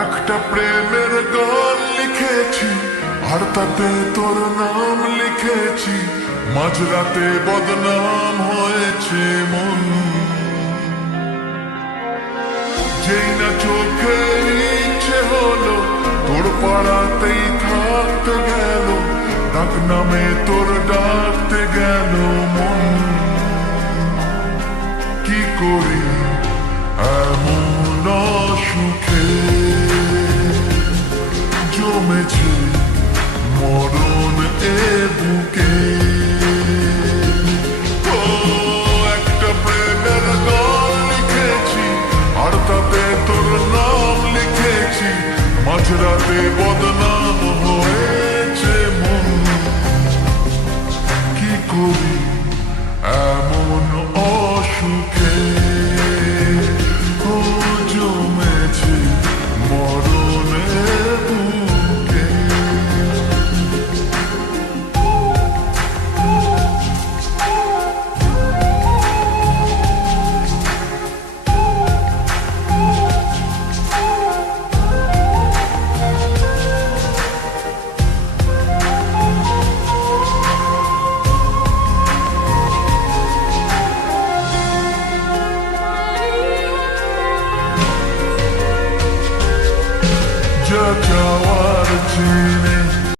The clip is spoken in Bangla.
একটা প্রেমের গান লিখেছি আর তাতে তোর নাম লিখেছি, মাঝরাতে বদনাম হয়েছে মন। যেই না চোখে ইচ্ছে হলো তোর পাড়াতেই থাকতে গেল, ডাক নামে তোর ডাকতে গেল মন। কি করি এমন সুখে জমেছে মরণ এ বুকে। ও একটা প্রেমের গান লিখেছি আর তাতে তোর নাম লিখেছি, মাঝরাতে বদনাম হয়েছে মন। কি করি এমন অসুখে জমেছে মরণের বুকে। যা চাওয়ার চিনে